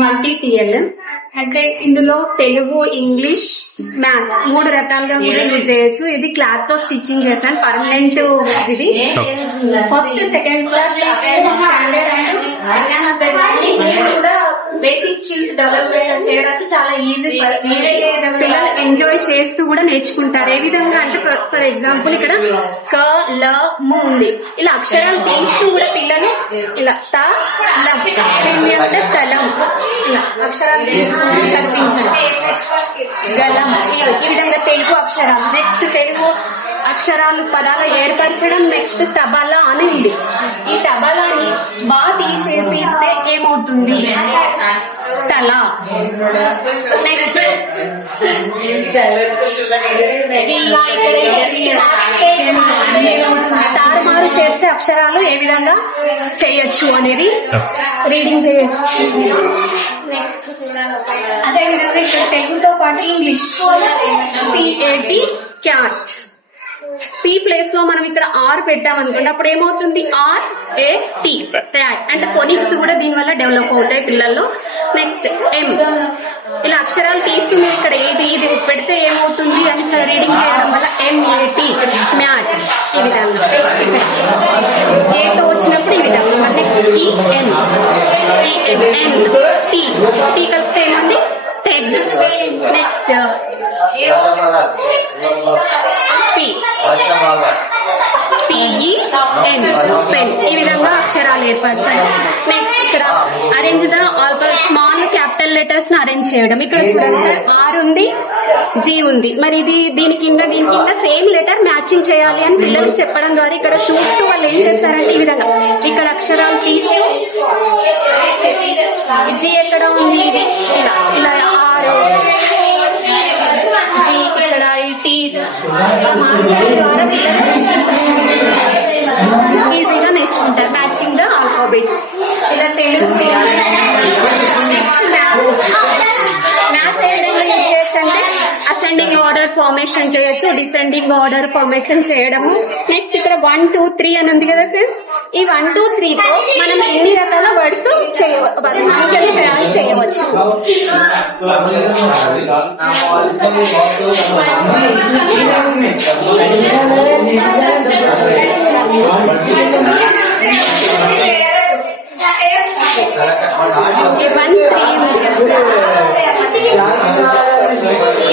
Multi TLM అంటే ఇందులో Telugu, English, maths 3 రకాలుగా కూడా యూజ్ చేయొచ్చు. ఇది క్లాత్ తో స్టిచ్చింగ్ చేశాను, పర్మనెంట్. ఇది ఫస్ట్ సెకండ్ క్లాస్ కూడా బేసిక్ స్కిల్స్ డెవలప్మెంట్ చేయడానికి చాలా ఈజీ. పిల్లలు ఎంజాయ్ చేస్తూ కూడా నేర్చుకుంటారు. ఏ విధంగా అంటే ఫర్ ఎగ్జాంపుల్ ఇక్కడ క, ల, ము ఉంది. ఇలా అక్షరాలు తీస్తూ కూడా పిల్లలు ఇలా త, లం, తలం ఇలా అక్షరాలు తీస్తూ చదివించడం. గలం ఈ విధంగా తెలుగు అక్షరాలు. నెక్స్ట్ తెలుగు అక్షరాలు పదాలు ఏర్పరచడం. నెక్స్ట్ తబలా అని ఉంది. ఈ తబలాని బాగా తీసేసి ఏమవుతుంది? తల. నెక్స్ట్ తారుమారు చేస్తే అక్షరాలు ఏ విధంగా చేయొచ్చు అనేది రీడింగ్ చేయొచ్చు. నెక్స్ట్ అదే విధంగా ఇక్కడ తెలుగుతో పాటు English CAT cat. C place లో మనం ఇక్కడ ఆర్ పెట్టామనుకోండి, అప్పుడు ఏమవుతుంది? RAT rat. అంటే ఫోనిక్స్ కూడా దీనివల్ల డెవలప్ అవుతాయి పిల్లల్లో. Next M. ఇలా అక్షరాలు తీస్తూ మీరు ఇక్కడ ఇది పెడితే ఏమవుతుంది అని రీడింగ్ చేయడం వల్ల MAT మ్యాట్. ఈ విధంగా ఏతో వచ్చినప్పుడు ఈ విధంగా. నెక్స్ట్ EN టీ కలిపితే ఏముంది? 10. Next PEN pen. ఈ విధంగా అక్షరాలు ఏర్పరచాలి. నెక్స్ట్ ఇక్కడ arrange the alphabet small capital letters ను అరేంజ్ చేయడం. ఇక్కడ చూడండి R ఉంది, G ఉంది. మరి ఇది దీని కింద సేమ్ లెటర్ మ్యాచింగ్ చేయాలి అని పిల్లలకు చెప్పడం ద్వారా ఇక్కడ చూస్తూ వాళ్ళు ఏం చేస్తారంటే ఈ విధంగా ఇక్కడ అక్షరాలు తీస్తూ G ఎక్కడ ఉంది? ఇలా R, G ఇక్కడ T మార్చడం ద్వారా ఈజీగా నేర్చుకుంటారు. Matching the alphabets. ఇలా తెలుగు. నెక్స్ట్ మ్యాథ్స్ ఏ విధంగా యూజ్ చేయొచ్చు అంటే అసెండింగ్ ఆర్డర్ ఫార్మేషన్ చేయొచ్చు, డిసెండింగ్ ఆర్డర్ ఫార్మేషన్ చేయడము. నెక్స్ట్ ఇక్కడ 1, 2, 3 అని ఉంది కదా సార్. ఈ 1, 2, 3 తో మనం ఎన్ని రకాల వర్డ్స్ అంకెలు తయారు చేయవచ్చు.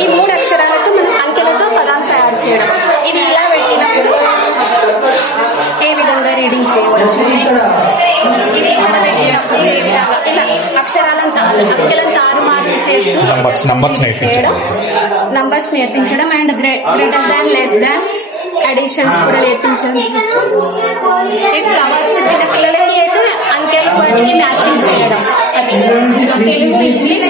ఈ 3 అక్షరాలతో మనం అంకెలతో పదాలు తయారు చేయడం. ఇది ఇలా పెట్టినప్పుడు ఏ విధంగా రీడింగ్ చేయవచ్చు. ఇది ఇలా పెట్టినప్పుడు ఇలా అక్షరాలను అంకెలను తారుమారు చేస్తూ నంబర్స్ నేర్పించడం and greater than, less than, additions కూడా నేర్పించవచ్చు. చిన్నపిల్లలకి అయితే అంకెలు వాటికి మ్యాచింగ్ చేయడం. తెలుగు, ఇంగ్లీష్,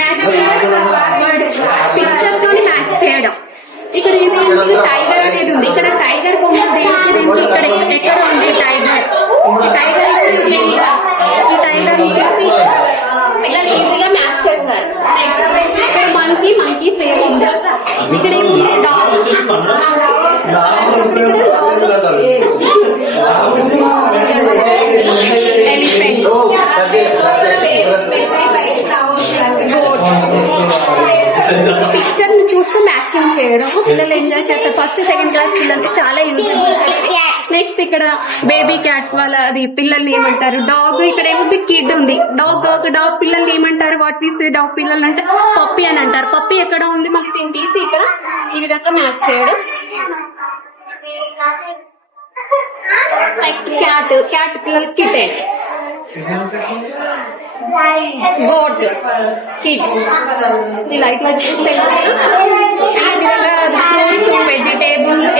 మ్యాచింగ్ పిక్చర్ తోని మ్యాచ్ చేయడం. ఇక్కడ ఇది టైగర్ అనేది ఉంది. ఇక్కడ టైగర్ బొమ్మ దేనికి ఇక్కడ ఎక్కడ ఉంది? టైగర్ ఈ టైగర్ పిల్లలు ఈజీగా మ్యాచ్ చేస్తారు. ఇక్కడ మంకీ సేమ్ ఉంది. ఇక్కడ ఏముంది? డాగ్. ఎలిఫెంట్, పిక్చర్ ని చూస్తూ మ్యాచింగ్ చేయడం పిల్లలు ఎంజాయ్ చేస్తారు. ఫస్ట్ సెకండ్ క్లాస్ పిల్లలకి చాలా యూజ్ఫుల్. నెక్స్ట్ ఇక్కడ బేబీ క్యాట్ వాళ్ళ అది పిల్లల్ని ఏమంటారు? డాగ్. ఇక్కడ ఏముంది? కిడ్ ఉంది. డాగ్ పిల్లల్ని ఏమంటారు? వాట్ ఈస్ డాగ్ పిల్లలు అంటే పప్పి అని అంటారు. పప్పి ఎక్కడ ఉంది? మళ్ళీ దీన్ని తీసి ఇక్కడ ఈ విధంగా మ్యాచ్ చేయడం. నెక్స్ట్ క్యాట్ పిల్లలు కిటెన్. Goat, kid. ఇలా ఇట్లా చూస్తే ఈ విధంగా ఫ్రూట్స్, వెజిటేబుల్స్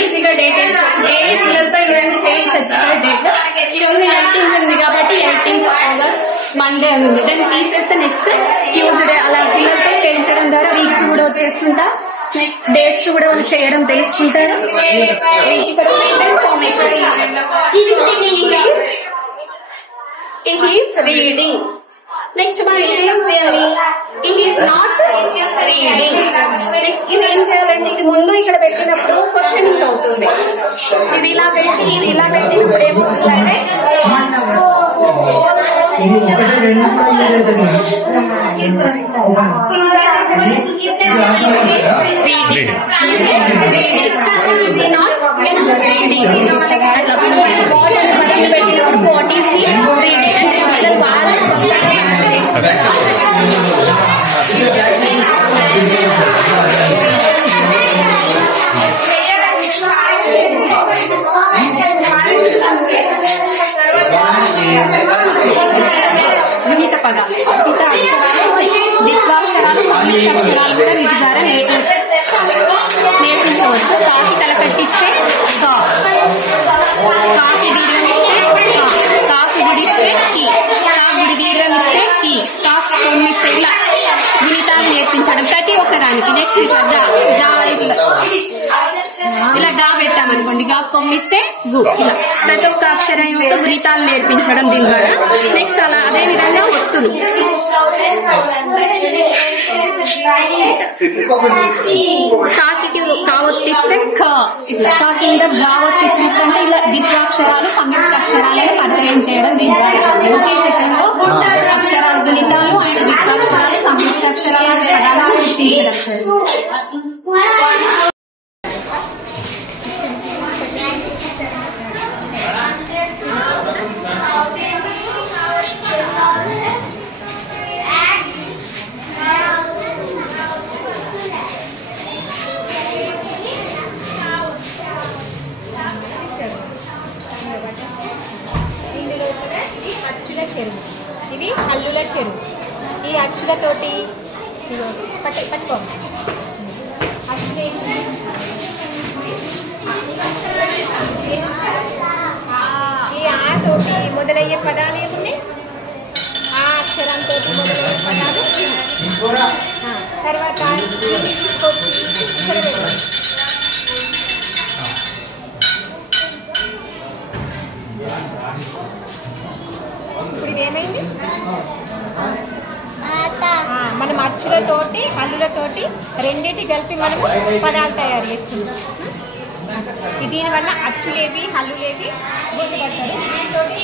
ఈజీగా డేట్ వేసుకోవచ్చు. డైలీ పిల్లలతో ఇవన్నీ చేయించచ్చు. డేట్ ఈరోజు 19th ఉంది కాబట్టి 18th ఆగస్ట్ మండే ఉంది. దాన్ని తీసేస్తే నెక్స్ట్ ట్యూస్డే. అలా పిల్లలతో చేయించడం ద్వారా వీక్స్ కూడా వచ్చేస్తుంటా, డేట్స్ కూడా వాళ్ళు చేయడం తెలుసుకుంటారు. ఇక్కడ రీడింగ్. నెక్స్ట్ మనం ఇదేం చేయాలి? It is not reading. Next ఇది ఏం చేయాలంటే అవుతుంది. ఇది ఇలా పెట్టినప్పుడు ఏమవుతుందంటే విహిత పదాలు, అస్థిత అక్షరాలు, ద్విత్వాక్షరాలు, సంయుక్తాక్షరాలు కూడా వీటి ద్వారా నేర్పించవచ్చు. కాకి తల కట్టిస్తే కా, కాకి దీర్ఘం ఇస్తే కా, కాకు గుడిస్తే కి, కా గుడి దీర్ఘం ఇస్తే కి, కా కొమ్మిస్తే ఇలా గుణితాలు నేర్పించడం ప్రతి ఒక్కదానికి. నెక్స్ట్ ఇలా గా పెట్టామనుకోండి, గా కొమ్మిస్తే గు, ఇలా ప్రతి ఒక్క అక్షరం యొక్క గుణితాలు నేర్పించడం దీని ద్వారా. నెక్స్ట్ అలా అదే విధంగా ఒత్తులు, కాకి కా ఒత్తిస్తే క, ఇట్లా కా కింద గా ఒత్తించినట్టు ఇలా ద్విత్వాక్షరాలు సంయుక్త అక్షరాలను పరిచయం చేయడం దీని ద్వారా. ఒకే చిత్రంలో అక్షరాలు గుణితాలు అండ్ ద్విత్వాక్షరాలు సంయుక్త అక్షరాలు పదాలను గుర్తించడం. అచ్చుల చెరువు, ఇది హల్లుల చెరువు. ఈ అచ్చులతోటి పట్టుకో ఈ ఆ తోటి మొదలయ్యే పదాలు ఏమున్నాయి? ఆ అక్షరంతో మొదలయ్యే పదాలు. తర్వాత తీసుకొచ్చి ఇప్పుడు ఇదేమైంది? మనం అచ్చులతోటి హల్లులతోటి రెండింటి కలిపి మనము పదాలు తయారు చేస్తున్నాం. దీనివల్ల అచ్చులేవి హల్లులేవి గుర్తుపడతారు.